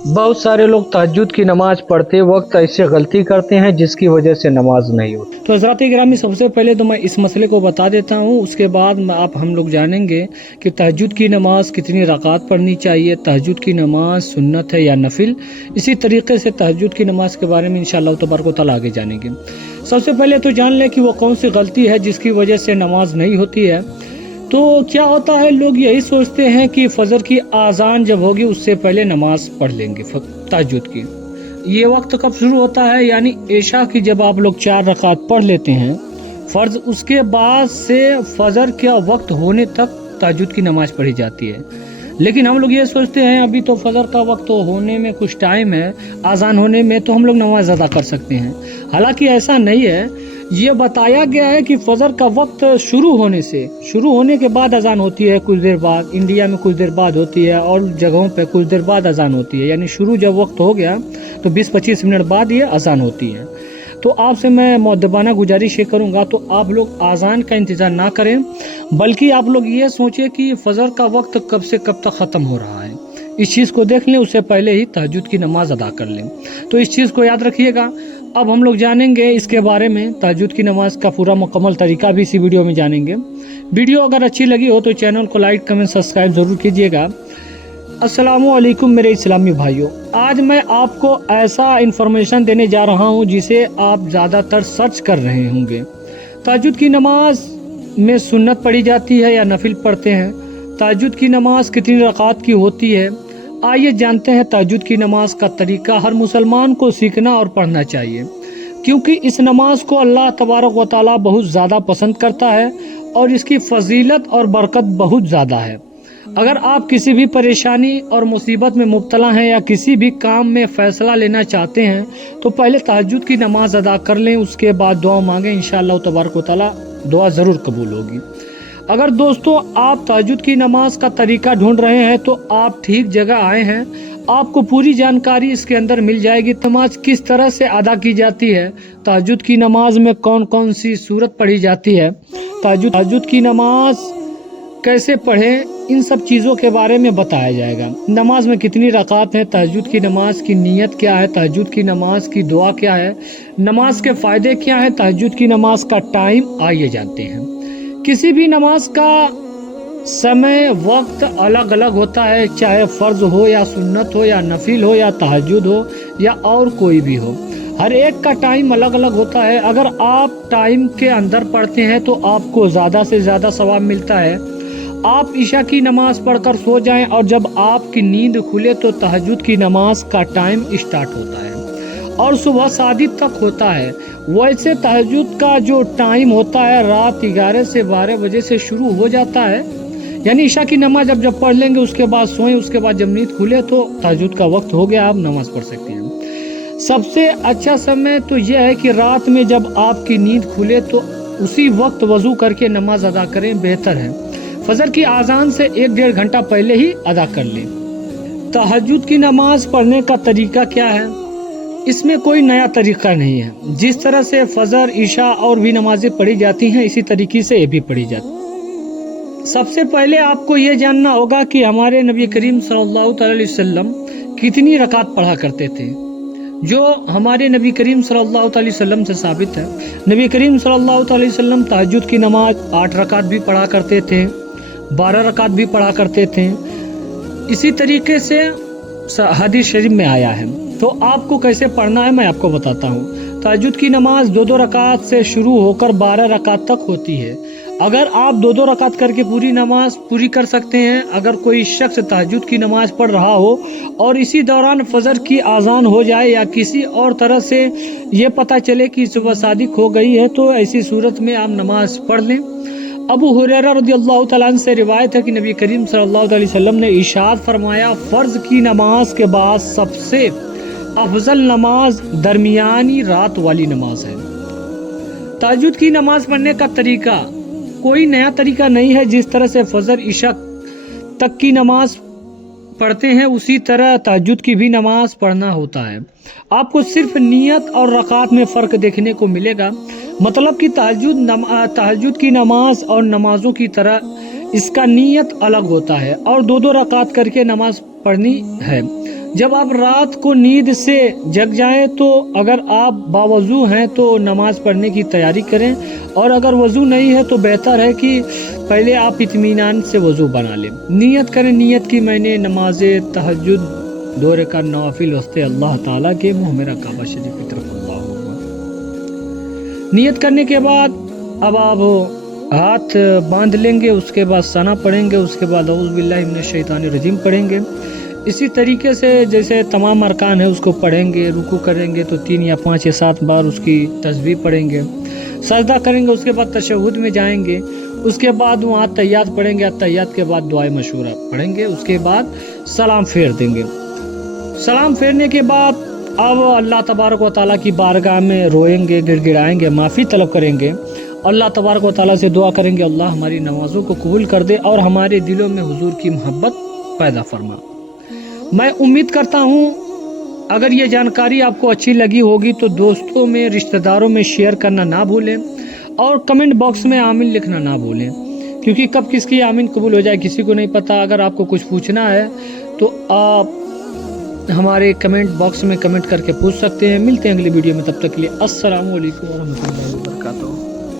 बहुत सारे लोग तहज्जुद की नमाज पढ़ते वक्त ऐसे गलती करते हैं जिसकी वजह से नमाज नहीं होती। तो हज़रात गिरामी, सबसे पहले तो मैं इस मसले को बता देता हूँ, उसके बाद आप हम लोग जानेंगे कि तहज्जुद की नमाज कितनी रकात पढ़नी चाहिए, तहज्जुद की नमाज सुन्नत है या नफिल। इसी तरीके से तहज्जुद की नमाज के बारे में इंशाअल्लाह तबारक व तआला आगे जानेंगे। सबसे पहले तो जान लें कि वो कौन सी गलती है जिसकी वजह से नमाज नहीं होती है। तो क्या होता है, लोग यही सोचते हैं कि फजर की आज़ान जब होगी उससे पहले नमाज पढ़ लेंगे तहज्जुद की। ये वक्त कब शुरू होता है, यानी इशा की जब आप लोग 4 रकात पढ़ लेते हैं फ़र्ज, उसके बाद से फजर का वक्त होने तक तहज्जुद की नमाज पढ़ी जाती है। लेकिन हम लोग ये सोचते हैं अभी तो फजर का वक्त तो होने में कुछ टाइम है, आज़ान होने में, तो हम लोग नमाज अदा कर सकते हैं। हालांकि ऐसा नहीं है। ये बताया गया है कि फजर का वक्त शुरू होने के बाद अजान होती है, कुछ देर बाद। इंडिया में कुछ देर बाद होती है और जगहों पे कुछ देर बाद अजान होती है। यानी शुरू जब वक्त हो गया तो 20-25 मिनट बाद ये अजान होती है। तो आपसे मैं मुअद्दबाना गुजारिश ये करूँगा, तो आप लोग अजान का इंतज़ार ना करें, बल्कि आप लोग ये सोचें कि फजर का वक्त कब से कब तक ख़त्म हो रहा है, इस चीज़ को देख लें, उससे पहले ही तहज्जुद की नमाज अदा कर लें। तो इस चीज़ को याद रखिएगा। अब हम लोग जानेंगे इसके बारे में, तहज्जुद की नमाज का पूरा मुकम्मल तरीका भी इसी वीडियो में जानेंगे। वीडियो अगर अच्छी लगी हो तो चैनल को लाइक, कमेंट, सब्सक्राइब ज़रूर कीजिएगा। अस्सलामु अलैकुम मेरे इस्लामी भाइयों, आज मैं आपको ऐसा इन्फॉर्मेशन देने जा रहा हूँ जिसे आप ज़्यादातर सर्च कर रहे होंगे। तहज्जुद की नमाज में सुन्नत पढ़ी जाती है या नफिल पढ़ते हैं? तहज्जुद की नमाज कितनी रकात की होती है? आइए जानते हैं तहज्जुद की नमाज का तरीका। हर मुसलमान को सीखना और पढ़ना चाहिए, क्योंकि इस नमाज को अल्लाह तबारक व तआला बहुत ज़्यादा पसंद करता है और इसकी फजीलत और बरकत बहुत ज़्यादा है। अगर आप किसी भी परेशानी और मुसीबत में मुब्तला हैं या किसी भी काम में फ़ैसला लेना चाहते हैं तो पहले तहज्जुद की नमाज अदा कर लें, उसके बाद दुआ मांगें, इंशाअल्लाह तबारक व तआला दुआ ज़रूर कबूल होगी। अगर दोस्तों आप तहज्जुद की नमाज का तरीका ढूंढ रहे हैं तो आप ठीक जगह आए हैं। आपको पूरी जानकारी इसके अंदर मिल जाएगी। नमाज किस तरह से अदा की जाती है, तहज्जुद की नमाज में कौन कौन सी सूरत पढ़ी जाती है, तहज्जुद की नमाज कैसे पढ़ें, इन सब चीज़ों के बारे में बताया जाएगा। नमाज में कितनी रकात हैं, तहज्जुद की नमाज की नीयत क्या है, तहज्जुद की नमाज की दुआ क्या है, नमाज के फ़ायदे क्या हैं, तहज्जुद की नमाज का टाइम, आइए जानते हैं। किसी भी नमाज का समय वक्त अलग अलग होता है, चाहे फ़र्ज हो या सुन्नत हो या नफिल हो या तहज्जुद हो या और कोई भी हो, हर एक का टाइम अलग अलग होता है। अगर आप टाइम के अंदर पढ़ते हैं तो आपको ज़्यादा से ज़्यादा सवाब मिलता है। आप इशा की नमाज पढ़कर सो जाएं और जब आपकी नींद खुले तो तहज्जुद की नमाज का टाइम स्टार्ट होता है और सुबह सादिक तक होता है। वैसे तहज्जुद का जो टाइम होता है रात 11 से 12 बजे से शुरू हो जाता है। यानी इशा की नमाज अब जब पढ़ लेंगे उसके बाद सोएं, उसके बाद जब नींद खुले तो तहज्जुद का वक्त हो गया, आप नमाज पढ़ सकते हैं। सबसे अच्छा समय तो यह है कि रात में जब आपकी नींद खुले तो उसी वक्त वज़ू करके नमाज अदा करें, बेहतर है। फजर की आज़ान से 1-1.5 घंटा पहले ही अदा कर लें। तहज्जुद की नमाज पढ़ने का तरीका क्या है? इसमें कोई नया तरीका नहीं है। जिस तरह से फजर, इशा और भी नमाजें पढ़ी जाती हैं, इसी तरीके से ये भी पढ़ी जाती है। सबसे पहले आपको ये जानना होगा कि हमारे नबी करीम सल्लल्लाहु अलैहि वसल्लम कितनी रकात पढ़ा करते थे, जो हमारे नबी करीम सल्लल्लाहु अलैहि वसल्लम से साबित है। नबी करीम सल्लल्लाहु अलैहि वसल्लम तहज्जुद की नमाज 8 रकात भी पढ़ा करते थे, 12 रकात भी पढ़ा करते थे। इसी तरीके से हदीस शरीफ में आया है। तो आपको कैसे पढ़ना है मैं आपको बताता हूँ। तहज्जुद की नमाज 2-2 रकात से शुरू होकर 12 रकात तक होती है। अगर आप 2-2 रकात करके पूरी नमाज पूरी कर सकते हैं। अगर कोई शख्स तहज्जुद की नमाज पढ़ रहा हो और इसी दौरान फजर की आज़ान हो जाए या किसी और तरह से ये पता चले कि सुबह सादिक हो गई है, तो ऐसी सूरत में आप नमाज पढ़ लें। अबू हुरैरा रज़ियल्लाहु तआला अन्हु से रिवायत है कि नबी करीम सल्लल्लाहु अलैहि वसल्लम ने इरशाद फरमाया, फ़र्ज की नमाज के बाद सबसे अफजल नमाज दरमियानी रात वाली नमाज है। तहज्जुद की नमाज पढ़ने का तरीका कोई नया तरीका नहीं है। जिस तरह से फजर, इशा तक की नमाज पढ़ते हैं उसी तरह तहज्जुद की भी नमाज पढ़ना होता है। आपको सिर्फ नियत और रकात में फ़र्क देखने को मिलेगा। मतलब कि तहज्जुद की नमाज और नमाजों की तरह इसका नियत अलग होता है और 2-2 रकात करके नमाज पढ़नी है। जब आप रात को नींद से जग जाएं तो अगर आप बावजू हैं तो नमाज पढ़ने की तैयारी करें, और अगर वज़ू नहीं है तो बेहतर है कि पहले आप इत्मीनान से वज़ू बना लें। नियत करें, नियत की मैंने नमाज तहज्जुद 2 रकात नवाफिल वस्ते अल्लाह ताला के मुँह मेरा काबा शरीफ की तरफ अल्लाह हुआ। नियत करने के बाद अब आप हाथ बांध लेंगे, उसके बाद सना पढ़ेंगे, उसके बाद औज़ु बिल्लाहि मिनश शैतानिर रजीम पढ़ेंगे। इसी तरीके से जैसे तमाम अरकान है उसको पढ़ेंगे। रुकू करेंगे तो 3 या 5 या 7 बार उसकी तस्बीह पढ़ेंगे। सजदा करेंगे, उसके बाद तशहुद में जाएंगे, उसके बाद वहाँ तहियात पढ़ेंगे, तहियात के बाद दुआए मशहूरा पढ़ेंगे, उसके बाद सलाम फेर देंगे। सलाम फेरने के बाद अब अल्लाह तबारक व तआला की बारगाह में रोएंगे, गिड़गिड़ाएंगे, माफ़ी तलब करेंगे, अल्लाह तबारक व तआला से दुआ करेंगे अल्लाह हमारी नमाज़ों को कबूल कर दे और हमारे दिलों में हुजूर की मोहब्बत पैदा फरमा। मैं उम्मीद करता हूँ अगर ये जानकारी आपको अच्छी लगी होगी तो दोस्तों में, रिश्तेदारों में शेयर करना ना भूलें और कमेंट बॉक्स में आमीन लिखना ना भूलें, क्योंकि कब किसकी आमीन कबूल हो जाए किसी को नहीं पता। अगर आपको कुछ पूछना है तो आप हमारे कमेंट बॉक्स में कमेंट करके पूछ सकते हैं। मिलते हैं अगली वीडियो में, तब तक के लिए अस्सलामु अलैकुम व रहमतुल्लाहि व बरकातहू।